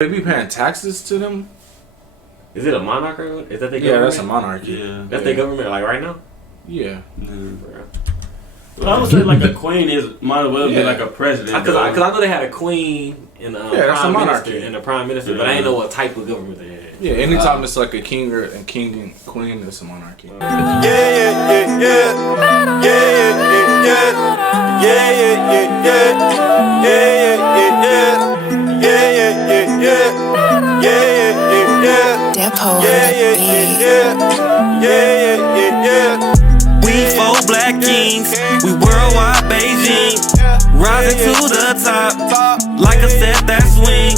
They be paying taxes to them? Is it a monarchy? Is that their government? Yeah, that's a monarchy. Yeah. That's their government, like right now? Yeah. Well, I would say like a queen might as well be like a president. Because I know they had a queen and that's a monarchy and a prime minister, but I didn't know what type of government they had. Yeah, anytime it's like a king and queen, it's a monarchy. Yeah, yeah, yeah, yeah, yeah, yeah, yeah, yeah, yeah, yeah, yeah, yeah, yeah, yeah, yeah, Depot. yeah. We four black kings, we worldwide Beijing, rising to the top, like a set that swing.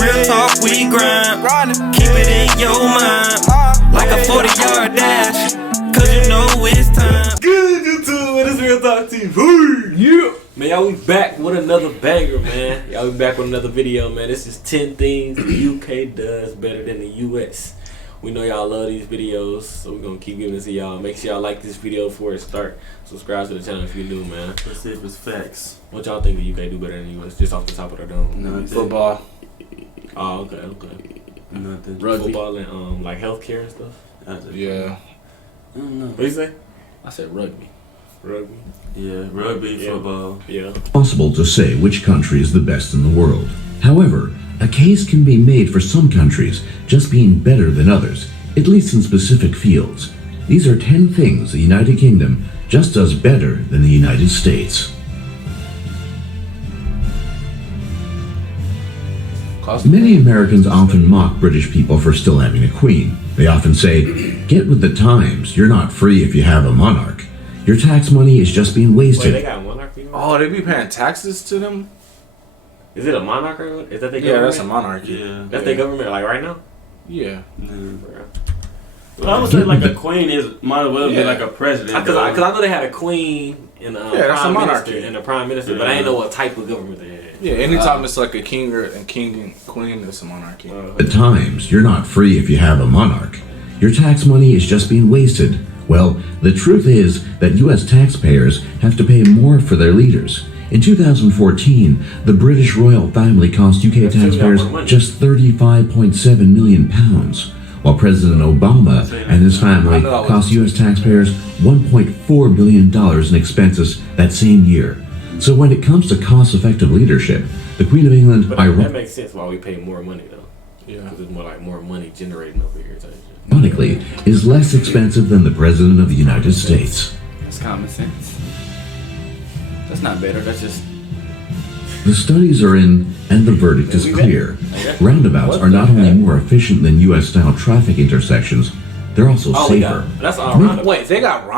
Real talk, we grind, keep it in your mind, like a 40-yard dash, cause you know it's time. Good YouTube, it is RealTalkTv. Yeah. Man, y'all we back with another banger, man. Y'all we back with another video, man. This is 10 things the UK does better than the US. We know y'all love these videos, so we're gonna keep giving this to y'all. Make sure y'all like this video before it start. Subscribe to the channel if you're new, man. Let's see if it's facts. What y'all think the UK do better than the US? Just off the top of the dome. No, Football. Oh, okay. Nothing. Rugby. Football and like healthcare and stuff. Yeah. I don't know. What you say? I said rugby. Rugby. Yeah, rugby, football. Yeah. Possible to say which country is the best in the world. However, a case can be made for some countries just being better than others, at least in specific fields. These are 10 things the United Kingdom just does better than the United States. Many Americans often mock British people for still having a queen. They often say, "Get with the times, you're not free if you have a monarch. Your tax money is just being wasted." Wait, they got a monarchy? Oh, they be paying taxes to them? Is it a monarchy? Is that their government? Yeah, that's a monarchy. Yeah. That's their government, like right now? Yeah. Well, I would say like a queen might as well be like a president. Because I know they had a queen and that's a prime monarchy. minister and a prime minister, but I didn't know what type of government they had. Yeah, anytime it's like a king and queen, it's a monarchy. At times, you're not free if you have a monarch. Your tax money is just being wasted. Well, the truth is that U.S. taxpayers have to pay more for their leaders. In 2014, the British royal family cost UK taxpayers just £35.7 million, while President Obama and his family cost U.S. taxpayers $1.4 billion in expenses that same year. So when it comes to cost-effective leadership, the Queen of England... But that makes sense why we pay more money, though. Yeah. Because it's more like more money generating over here. Ironically, is less expensive than the President of the United States. That's common sense. That's not better, that's just... The studies are in, and the verdict is clear. Roundabouts are not only more efficient than U.S.-style traffic intersections, they're also safer. That's all roundabout. Wait, they got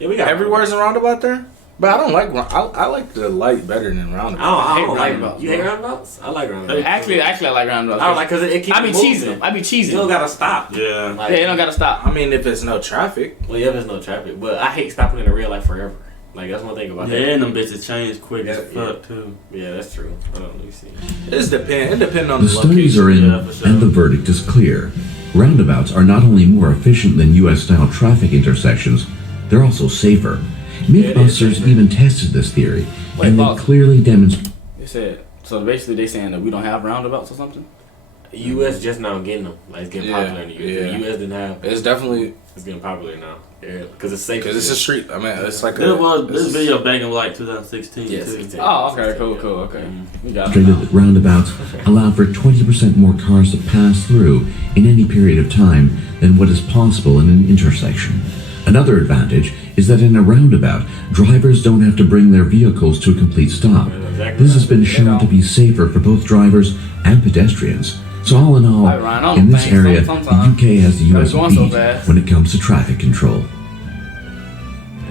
we got everywhere's a roundabout there? But I don't like I like the light better than roundabouts. I don't like roundabouts. You hate roundabouts? I like roundabouts. Actually, I like roundabouts. I don't like because it keeps I be moving. cheesing them. I be cheesing You don't them. gotta stop. Yeah. Like, Yeah, you don't gotta stop. I mean, if it's no traffic. Well, yeah, there's no traffic, but I hate stopping in the real life forever. Like that's one thing about that. Yeah, and them bitches change quick as fuck too. Yeah, that's true. I don't know. You see. It depends on The the studies location. are in, Yeah, for sure. and the verdict is clear. Roundabouts are not only more efficient than U.S.-style traffic intersections, they're also safer. Mythbusters even tested this theory, and they clearly demonstrated. They said, so basically they saying that we don't have roundabouts or something? The U.S. just now getting them. Like it's getting popular in the U.S. Yeah. The U.S. didn't have. It's definitely It's getting popular now. Yeah, because it's safe. because it's a street. I mean, it's like There was this video back in like 2016 Yes, too. exactly. Oh, okay, cool, okay. We got it. That roundabouts allow for 20% more cars to pass through in any period of time than what is possible in an intersection. Another advantage is that in a roundabout, drivers don't have to bring their vehicles to a complete stop. This has been shown to be safer for both drivers and pedestrians. So all in all, in this area, the UK has the US beat when it comes to traffic control.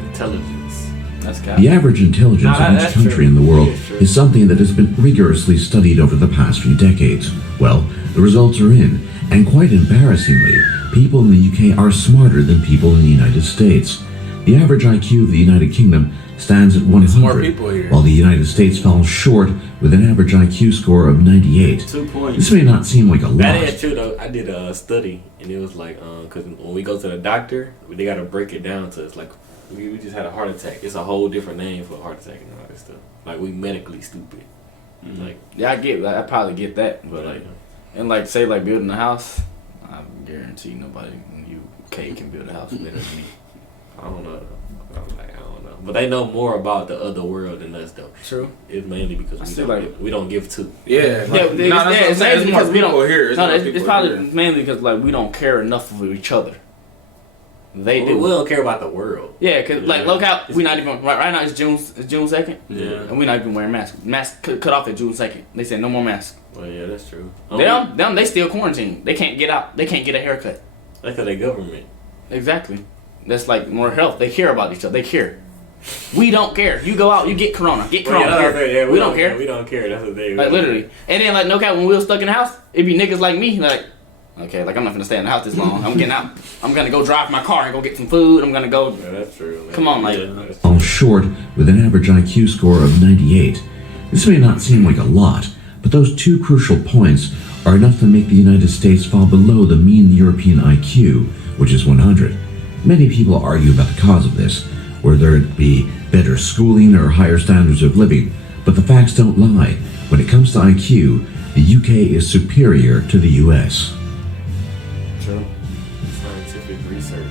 Intelligence. That's cap. The average intelligence of each country in the world is something that has been rigorously studied over the past few decades. Well, the results are in, and quite embarrassingly, people in the UK are smarter than people in the United States. The average IQ of the United Kingdom stands at 100, while the United States falls short with an average IQ score of 98. 2 points. This may not seem like a lot. That is true though. I did a study and it was like, because when we go to the doctor, they gotta break it down to it's like we just had a heart attack. It's a whole different name for a heart attack and all that stuff. Like we medically stupid. Like Yeah, I probably get that, but like And like say like building a house, I guarantee nobody in UK can build a house better than me. I don't know. I don't know. But they know more about the other world than us, though. True. It's mainly because we don't give two. Yeah, It's mainly because we don't. Here. It's probably mainly because like we don't care enough for each other. They do. We don't care about the world. Yeah, cause like look out, we not even right now. It's June 2nd. Yeah. And we not even wearing masks. Masks cut off at June 2nd. They said no more masks. Well, yeah, that's true. They still quarantined. They can't get out. They can't get a haircut. That's because they government. Exactly. That's like more health. They care about each other. They care. We don't care. You go out, you get corona. Get corona. Yeah, we don't care. We don't care. That's what they like literally. And then like no cap, when we was stuck in the house, it'd be niggas like me like. Okay, like I'm not gonna stay in the house this long. I'm getting out. I'm gonna go drive my car and go get some food. I'm gonna go. Yeah, that's true. Man. Come on, like. Fall short with an average IQ score of 98. This may not seem like a lot, but those two crucial points are enough to make the United States fall below the mean European IQ, which is 100. Many people argue about the cause of this, whether it be better schooling or higher standards of living, but the facts don't lie. When it comes to IQ, the UK is superior to the US. True. Scientific research.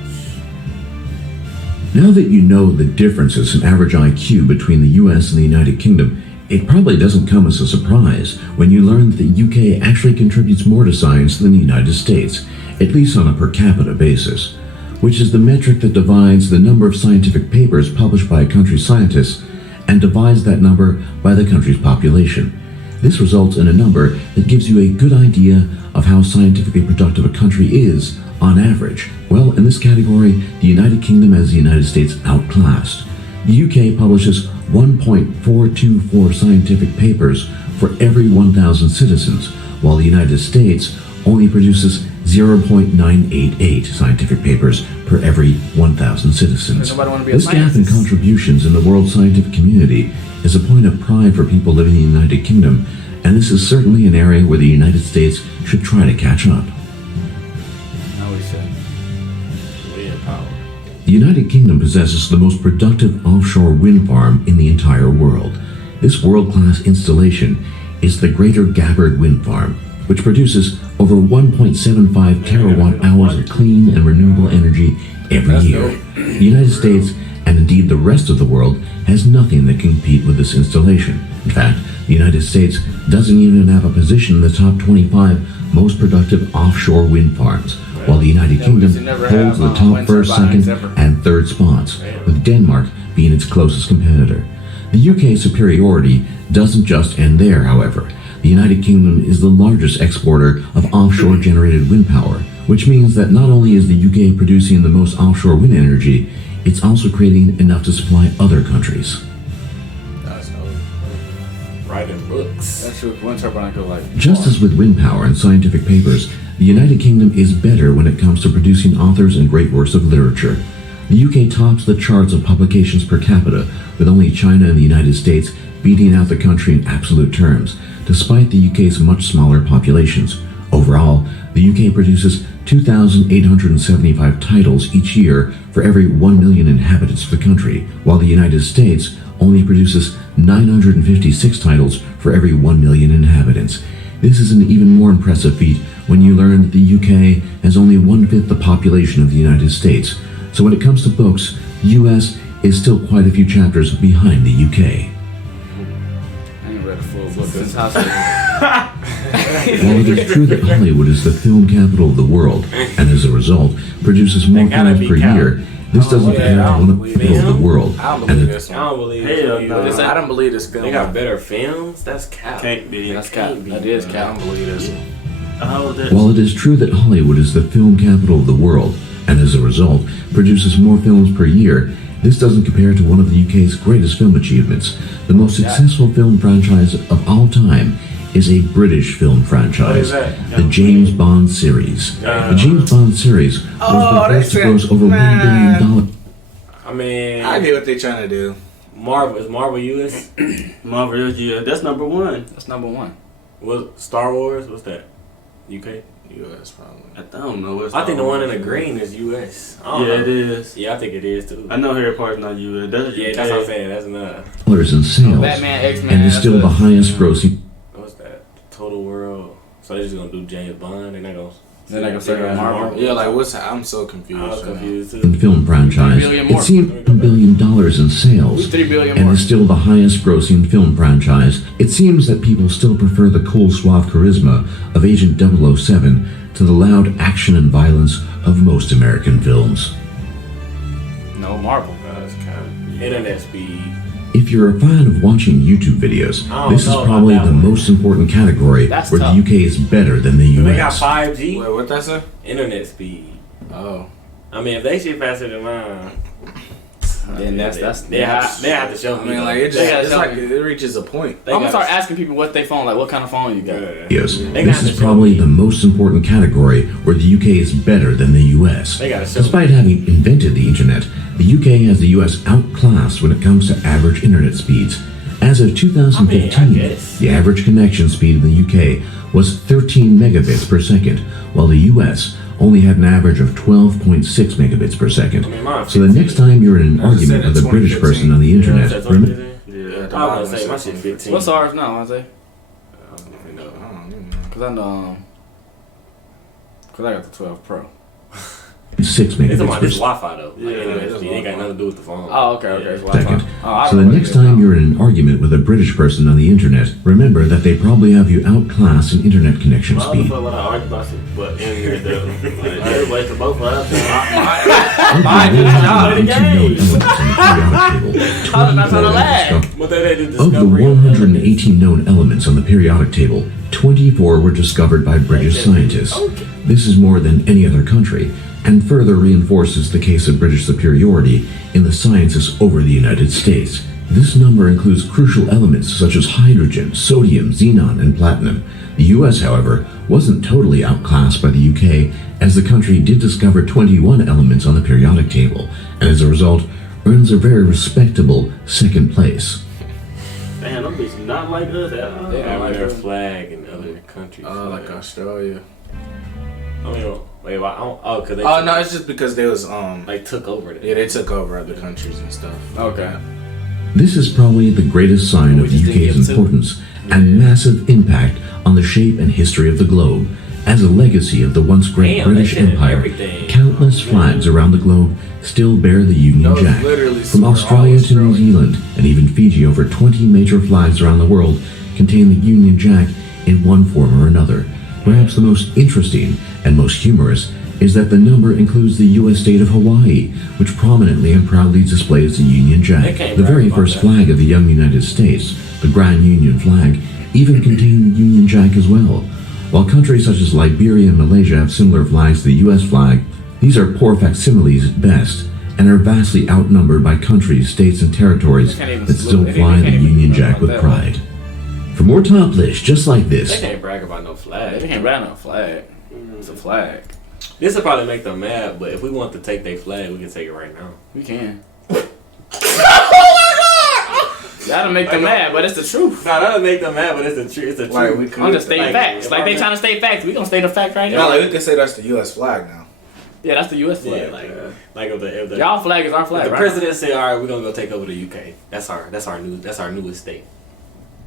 Now that you know the differences in average IQ between the US and the United Kingdom, it probably doesn't come as a surprise when you learn that the UK actually contributes more to science than the United States, at least on a per capita basis, which is the metric that divides the number of scientific papers published by a country's scientists and divides that number by the country's population. This results in a number that gives you a good idea of how scientifically productive a country is on average. Well, in this category, the United Kingdom has the United States outclassed. The UK publishes 1.424 scientific papers for every 1,000 citizens, while the United States only produces 0.988 scientific papers per every 1,000 citizens. This gap in contributions in the world scientific community is a point of pride for people living in the United Kingdom, and this is certainly an area where the United States should try to catch up. The United Kingdom possesses the most productive offshore wind farm in the entire world. This world-class installation is the Greater Gabbard Wind Farm, which produces over 1.75 terawatt hours of clean and renewable energy every year. The United States, and indeed the rest of the world, has nothing that can compete with this installation. In fact, the United States doesn't even have a position in the top 25 most productive offshore wind farms, while the United Kingdom holds the top first, second, and third spots, with Denmark being its closest competitor. The UK's superiority doesn't just end there, however. The United Kingdom is the largest exporter of offshore-generated wind power, which means that not only is the UK producing the most offshore wind energy, it's also creating enough to supply other countries. That's Writing books. That's true. Wind turbine could like. Just as with wind power and scientific papers, the United Kingdom is better when it comes to producing authors and great works of literature. The UK tops the charts of publications per capita, with only China and the United States beating out the country in absolute terms, despite the UK's much smaller populations. Overall, the UK produces 2,875 titles each year for every 1 million inhabitants of the country, while the United States only produces 956 titles for every 1 million inhabitants. This is an even more impressive feat when you learn that the UK has only 1/5 the population of the United States. So when it comes to books, the US is still quite a few chapters behind the UK. I ain't read a full book since high school. While it is true that Hollywood is the film capital of the world, and as a result, produces more films per year, this doesn't compare to one of the world. I don't believe this. I don't believe Hell this. no. I don't believe this film. They got better films? That's cap. Can't be. That's cap. That is I cap. don't believe this. While it is true that Hollywood is the film capital of the world, and as a result, produces more films per year, this doesn't compare to one of the UK's greatest film achievements. The most successful film franchise of all time is a British film franchise, the James Bond series. The James Bond series was the first to gross over $1 billion. I mean, I get what they're trying to do. Marvel is Marvel US. Marvel, yeah, that's number one. That's number one. What Star Wars? What's that? UK. U.S. probably. I don't know. What's I think the one in the green is US. Yeah, it is. Yeah, I think it is too. I know Harry Potter's not US. That's Yeah, that's what I'm saying. That's enough. In sales, Batman, X-Men. and is still the highest grossing. What's that? Total World So they're just gonna do James Bond. They're not gonna. They're not gonna say Marvel. Yeah, like what's? I'm so confused. I was confused too. Film franchise. 3 billion more. It seemed $1 billion in sales. 3 billion And more. is still the highest grossing film franchise. It seems that people still prefer the cool, suave charisma of Agent 007 to the loud action and violence of most American films. No Marvel. Internet speed. If you're a fan of watching YouTube videos, I don't this is know about probably that the one. most important category That's where tough. the UK is better than the They got US. 5G. Wait, what that say? Internet speed. Oh. I mean, if they shit faster than mine, Then that's they have to show I me. mean, like it They gotta just, it's tell like me. it reaches a point. They I'm gonna gotta- start asking people what they phone, like what kind of phone you got. Yes, They this got is to show probably me. the most important category where the UK is better than the US. They gotta show me. Despite having invented the internet, the UK has the US outclassed when it comes to average internet speeds. As of 2015, I mean, I guess. the average connection speed in the UK was 13 megabits per second, while the US only had an average of 12.6 megabits per second. I mean, mine So the next time you're in an I just said argument with in a British 2015. person on the internet, That's remember? Yeah, I was gonna say my shit 15. What's ours now, Isaiah? I don't even know. I don't even know. Cause I know, cause I got the 12 Pro. 6 It's megabits about per this second. Wi-Fi though. Like, internet speed ain't got nothing to do with the phone. Oh, okay. It's Second. Wi-Fi. Oh, I So the don't know next what it is time now. you're in an argument with a British person on the internet, remember that they probably have you outclassed in internet connection I don't speed. know what I argue about it, but in here though, like everybody to both of us. Of Mine the did not. 118 known elements on the periodic table, How did I 24 tell a were lie? discovered. What they did Of the discovery. 118 known elements on the periodic table, 24 were discovered by British scientists. This is more than any other country, and further reinforces the case of British superiority in the sciences over the United States. This number includes crucial elements such as hydrogen, sodium, xenon, and platinum. The US, however, wasn't totally outclassed by the UK, as the country did discover 21 elements on the periodic table, and as a result, earns a very respectable second place. Damn, them bitches not like us at all. Yeah. Have their flag in other countries. Like Australia. I mean, wait, why? Oh, cause they Oh no, it's just because they was like took over. yeah, they took over other countries and stuff. Okay. This is probably the greatest sign of the just didn't UK's get to- importance and massive impact on the shape and history of the globe. As a legacy of the once great Damn, British they did Empire, everything. countless flags around the globe still bear the Union Those Jack. literally From were all Australia to New Australian. Zealand and even Fiji, over 20 major flags around the world contain the Union Jack in one form or another. Perhaps the most interesting and most humorous is that the number includes the U.S. state of Hawaii, which prominently and proudly displays the Union They Jack. can't The brag very about first that. flag of the young United States, the Grand Union flag, even contained the Union Jack as well. While countries such as Liberia and Malaysia have similar flags to the U.S. flag, these are poor facsimiles at best, and are vastly outnumbered by countries, states, and territories They can't even that still salute- they fly can't the even Union brag Jack about with that. pride. For more top lists just like They this, can't brag about no flag. They can't brand no flag. It's a flag. This will probably make them mad, but if we want to take their flag, we can take it right now. We can. That'll make them mad, but it's the truth. Nah, that'll make them mad, but it's the truth. It's the Like truth. we could. I'm just stating Like, facts. if Like I'm they in- trying to state facts. We gonna state a fact right Yeah, now. like we can say that's the U.S. flag now. Yeah, that's the U.S. Yeah, flag. like if the Y'all flag is our if flag, the right? president say, "All right, we're gonna go take over the UK." That's our newest state.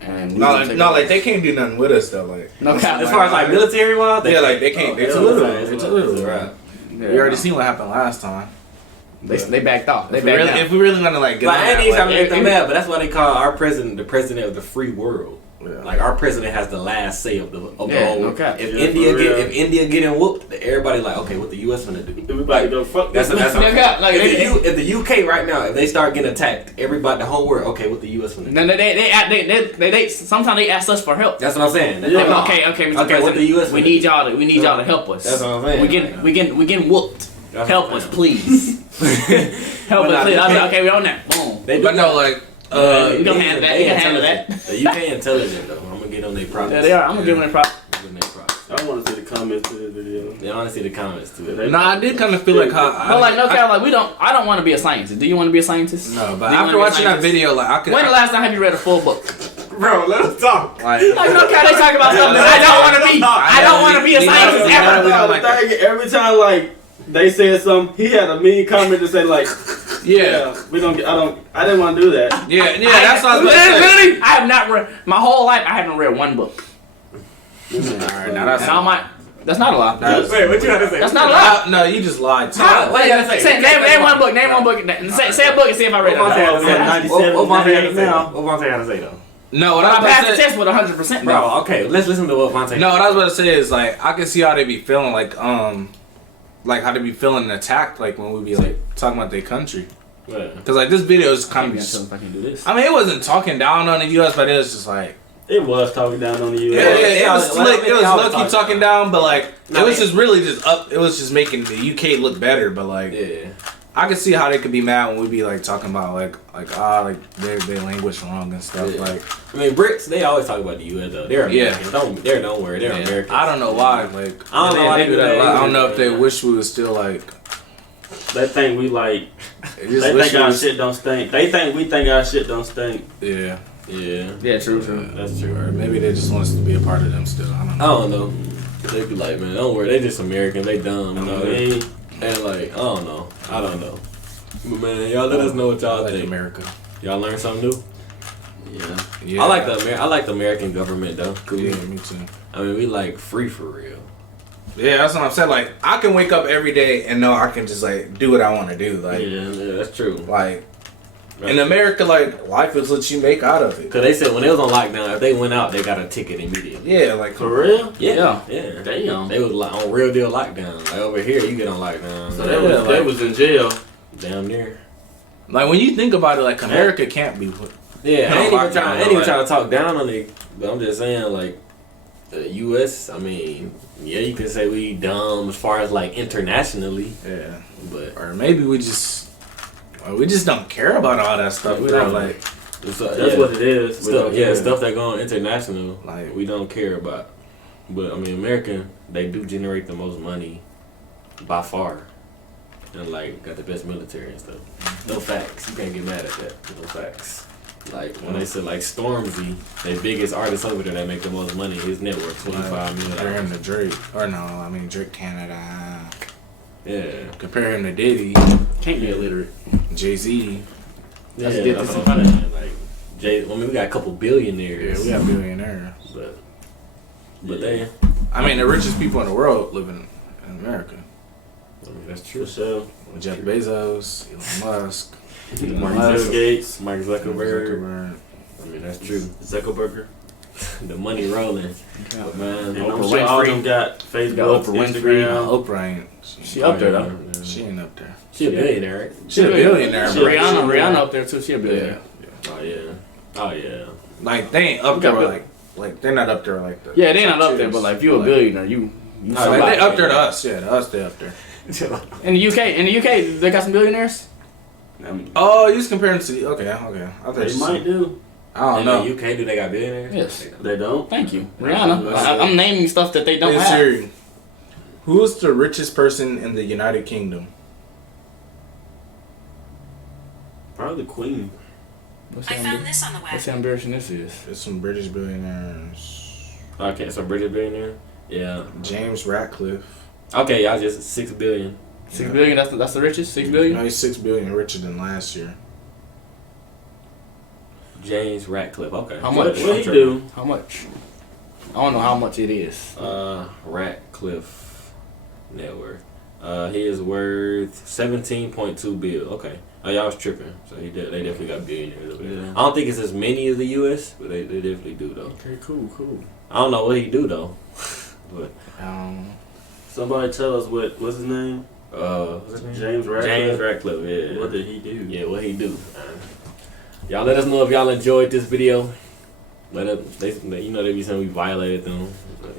And we No, gonna like, take no, it. like they can't do nothing with us though. Like No cap. As far as like military wise, yeah, like they can't. It's a little. It's a little. right. You already seen what happened last time. They backed off. They If we backed really, down. if we really want to like get Like on I ain't that, even trying to like, make them mad, but that's why they call our president the president of the free world. yeah. Like our president has the last say of the Yeah, whole. no cap. If Yeah, India for real. if India getting whooped, everybody like, okay, what the U.S. gonna do? Everybody go fuck That's this. that's No cap. Like, if the UK right now, if they start getting attacked, everybody, the whole world, okay, what the U.S. gonna do? Then they sometimes they ask us for help. That's what I'm saying. Like, Yeah. okay, Mr. Okay, President, what the US we finna need do? y'all to help us. That's what I'm saying. We getting whooped. That's Help what us, I'm please. Help But us, nah, please. they I was like, can't- okay, we on that. Boom. They do. But no, like We gonna handle that. We can handle that. The UK intelligent though. I'm gonna get on their props. Yeah, they are. I'm gonna give them a prop. I'm gonna give them their props. I want to see the comments to this video. They want to see the comments too. no, I did kind of feel like how. But like, no cap, like I don't want to be a scientist. Do you want to be a scientist? No, but Do you after wanna be a watching that scientist? video, like I could. When the last time have you read a full book? Bro, let us talk. Like, Like, no cap, they talk about something that I don't want to be. I don't want to be a scientist Yeah, ever. we don't The like that. thing, every time like they said something, he had a mean comment to say like, yeah, we don't. I didn't want to do that. yeah, that's what I was about to say. Literally, I have not read my whole life. I haven't read one book. Alright, now that's That's not a lie. Wait, what you had to say? That's not a lie. No, you just lied. What you gotta say? Name one book. Name one book. Say a book and see if I read it. What Vontae had to say though? What Vontae had to say though? No, what I I was passed about the to say. test with 100%, bro. Bro, okay, let's listen to what Vontae. No, what I was about to say is like I can see how they be feeling like how they be feeling attacked like when we be like talking about their country. Because like this video is kind of. If I can do this. I mean, it wasn't talking down on the U.S., but it was just like. It was talking down on the U.S. It was slick. It was low-key talking down, but like it was just really just up. It was just making the UK look better, but like I can see how they could be mad when we be like talking about like they language wrong and stuff. Yeah. Like I mean, Brits, they always talk about the U.S. though. They're Americans. Don't worry, they're Americans. I don't know why. Like I don't know why they do that. I don't know if they wish we was still like. They think we like. They They think our shit don't stink. They think we think our shit don't stink. Yeah. Yeah, True. That's true. Or maybe they just want us to be a part of them still. I don't know. I don't know. They be like, man, don't worry, they just American. They dumb. You know? Hey, And like, I don't know. But man, y'all let us know what y'all like think. America. Y'all learn something new. Yeah. I like the American government though. Yeah, me too. I mean, we like free for real. Yeah, that's what I'm saying. Like, I can wake up every day and know I can just like do what I want to do. Like, Yeah, that's true. like in America, like life is what you make out of it. Cause they said when they was on lockdown, if they went out, they got a ticket immediately. Yeah, like for real? Yeah. Damn. They was like on real deal lockdown. Like over here, you get on lockdown. So they was in jail. Damn near. Like when you think about it, like America can't be. Yeah, I ain't even Lockdown, trying to talk down on it, but I'm just saying like the U.S. I mean, yeah, you can say we dumb as far as like internationally. Yeah, but or maybe we just don't care about all that stuff. We don't like. That's what it is. Stuff that going international, like we don't care about. But I mean, American, they do generate the most money by far, and like got the best military and stuff. No facts. You can't get mad at that. No facts. Like when they said like Stormzy, their biggest artist over there that make the most money, his net worth $25 million. Compare him to Drake, or no, I mean Drake Canada. Yeah. Compare him to Diddy. Can't be illiterate. Jay-Z. That's Yeah, what that's I'm saying. Like I mean, we got a couple billionaires. Yeah, we have billionaires. But they. I mean, the richest people in the world live in America. I mean, that's true. So, Jeff Bezos, Elon Musk, Bill Gates, Mark Zuckerberg. I mean, that's true. Zuckerberg. The money rolling. But man, And I'm Oprah sure all Winfrey. them got Facebook, Got Oprah Winfrey. Instagram. Oprah ain't. She up there though. She ain't up there. She a billionaire, right? She a billionaire. She- bro. Rihanna up there too. She a billionaire. Oh yeah. Like they ain't up We there. got Like they're not up there like that. Yeah, they not up there, but like if you a billionaire, you Like, somebody. they up there to us. Yeah, to us they up there. In the UK, they got some billionaires. Oh, you just comparing to the okay. I thought They you might said- do. I don't know. In the UK, do they got billionaires? Yes. They don't. Thank you, Rihanna. I'm naming stuff that they don't Hey, have. Siri, who is the richest person in the United Kingdom? Probably the Queen. What's I how found this on the web. embarrassing this is? There's some British billionaires. Okay, so British billionaire. Yeah. James Ratcliffe. Okay, y'all just 6 billion. 6 billion. That's the richest. 6 You billion. know, he's 6 billion richer than last year. James Ratcliffe. Okay. How much? What he do? How much? I don't know how much it is. Ratcliffe net worth. He is worth 17.2 bill. Okay. Oh, y'all was tripping. So they definitely got billionaires over there. Yeah. I don't think it's as many as the U.S., but they definitely do though. Okay, cool. I don't know what he do though. But Somebody tell us what's his name? what's his name? James Ratcliffe. James Ratcliffe. Yeah. What did he do? Yeah, what he do? Y'all let us know if y'all enjoyed this video. Let us. They be saying we violated them. But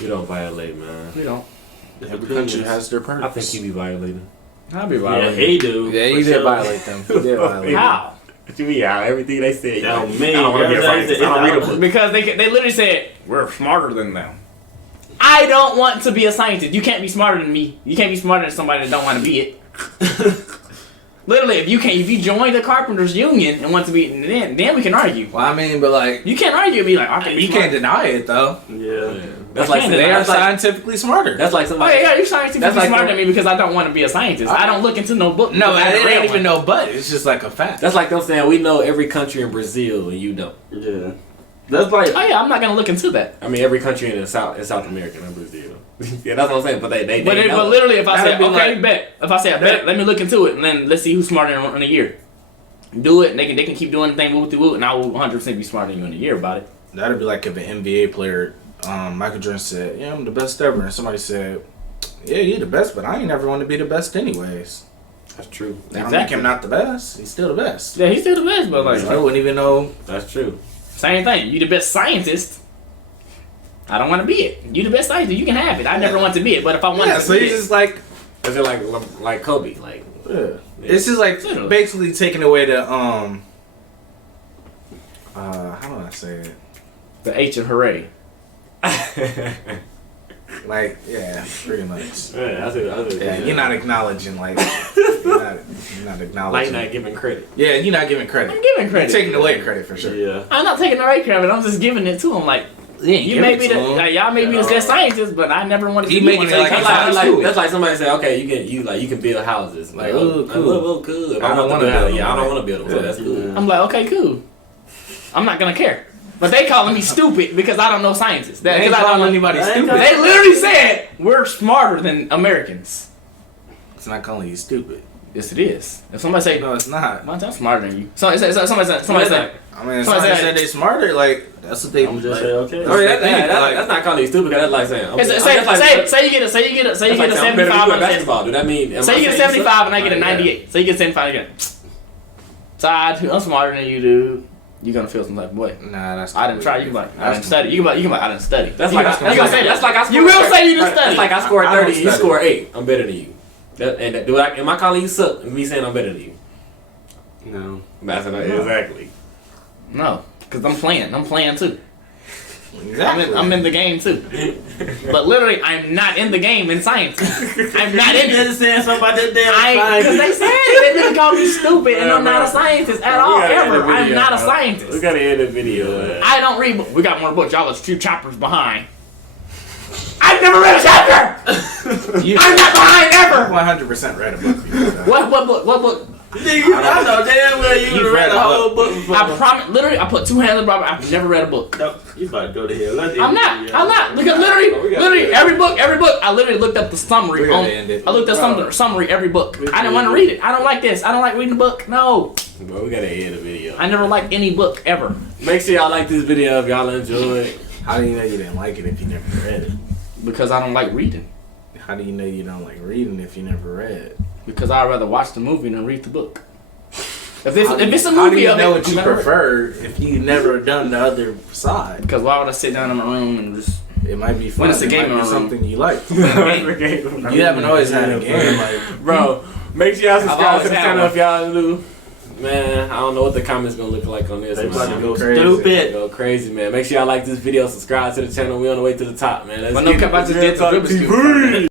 we don't violate, man. We don't. Every country has their perks. I think he be violating. I'll be Yeah, violating. he do. Yeah, for he did sure. violate them. He did violate them. How? What you mean? Everything they said. Now, me, I don't want to be a scientist. I don't read a book. Because they literally said we're smarter than them. I don't want to be a scientist. You can't be smarter than me. You can't be smarter than somebody that don't want to be it. Literally, if you join the carpenters union and want to be, then we can argue. Well, I mean, but like, You can't argue and be like, I can be you can't smarter. deny it though. Yeah. That's I like can't They deny are That's like- scientifically smarter. that's like Oh somebody. yeah, you scientifically That's like smarter the- than me because I don't want to be a scientist. I don't look into no book. No, because I they haven't read don't even one. know, but it's just like a fact. That's like them saying we know every country in Brazil and you don't. Yeah. That's like. Oh yeah, I'm not gonna look into that. I mean, every country in South America, I'm Brazil. Yeah, that's what I'm saying. But they But know. literally, if I say That'd be okay, like- bet. If I say I bet, let me look into it, and then let's see who's smarter in a year. Do it, and they can keep doing the thing woo woo, and I will 100% be smarter than you in a year about it. That'd be like if an NBA player, Michael Jordan said, "Yeah, I'm the best ever," and somebody said, "Yeah, you're the best, but I ain't never want to be the best anyways." That's true. That make him not the best. He's still the best. Yeah, he's still the best, but like I wouldn't even know. That's true. same thing. You the best scientist. I don't want to be it. You the best scientist. You can have it. I never want to be it, but if I want to So be he's it, just like, Is it like Kobe? Like it's just like Literally. basically taking away the how do I say it? the H and hooray. Like, yeah, pretty much. Yeah, I see. Yeah, you're not acknowledging, like, you're not Like acknowledging. not giving credit. Yeah, you're not giving credit. I'm giving credit. You're taking away credit for sure. Yeah. I'm not taking away credit. I'm just giving it to him. Like, Yeah, you may be the y'all may be the best scientist, but I never wanted to He be making one. it like That's he's like- not cool. That's like somebody say, okay, you can build houses. Like, ooh, cool. Well, cool. If I I don't want wanna to build build them. Yeah, I them. don't want to build them. So that's cool. I'm like, okay, cool. I'm not gonna care. But they calling me stupid because I don't know scientists. They ain't Because I don't calling know anybody They ain't stupid. calling- They literally said we're smarter than Americans. It's not calling you stupid. Yes, it is. If somebody say, No, it's not. I'm smarter than you. Somebody say, I mean, if somebody said they smarter, like, that's what they I'm just like, saying, okay. I mean, Like- that's not calling you stupid. That's like saying. say you get a 75 on on a basketball. Do that mean? Say you get a 75 and I get a 98. Say you get a 75 again. Todd, I'm smarter than you, dude. You're gonna feel some type of way. Nah, that's. I didn't try. You can be like, I didn't study. You can be like, I didn't study. That's You like can- you gonna say that. that's like I scored. You will say you didn't study. That's like I scored I don't 30. You study. scored 8. I'm better than you. Am I calling you suck? And me saying I'm better than you. No. That's exactly. No, because I'm playing. I'm playing too. Exactly. I'm in the game too. But literally, I'm not in the game in science. I'm not in You it. understand something about that damn Because they science? said it. They didn't call me stupid, and I'm not a Bro. scientist at all, ever. I'm not a We scientist. gotta end the video. I don't read books. We got more books. Y'all are 2 chapters behind. I've never read a chapter! You I'm not behind ever! 100% read a book before that. What book? What book? Nigga, I know damn well you You've read read the a whole book before. I promise. Literally, I put 2 hands on the Bible. I've never read a book. No, you about to go to hell. Let's I'm end not. the I'm not. Because literally, every book. I literally looked up the summary. We gotta end it. I looked up summary every book. I didn't want to read it. I don't like this. I don't like reading the book. No, Bro, we gotta end the video. I never liked any book ever. Make sure y'all like this video if y'all enjoyed. How do you know you didn't like it if you never read it? Because I don't like reading. How do you know you don't like reading if you never read? Because I'd rather watch the movie than read the book. If it's a How do movie you of know it, what you I'm gonna read it. prefer if you never done the other side? Because why would I sit down in my room and just It might be fun. When it's a it game might be room. something you like. play a game? You haven't always had a game like. Bro, make sure y'all I've subscribe always to the had channel one. if y'all new. Man, I don't know what the comments gonna look like on this. They about to Man. go Crazy. stupid. Go crazy, man. Make sure y'all like this video, subscribe to the channel. We on the way to the top, man. Let's But no get cap, I it. just did the Real Talk Rubik's Cube. TV.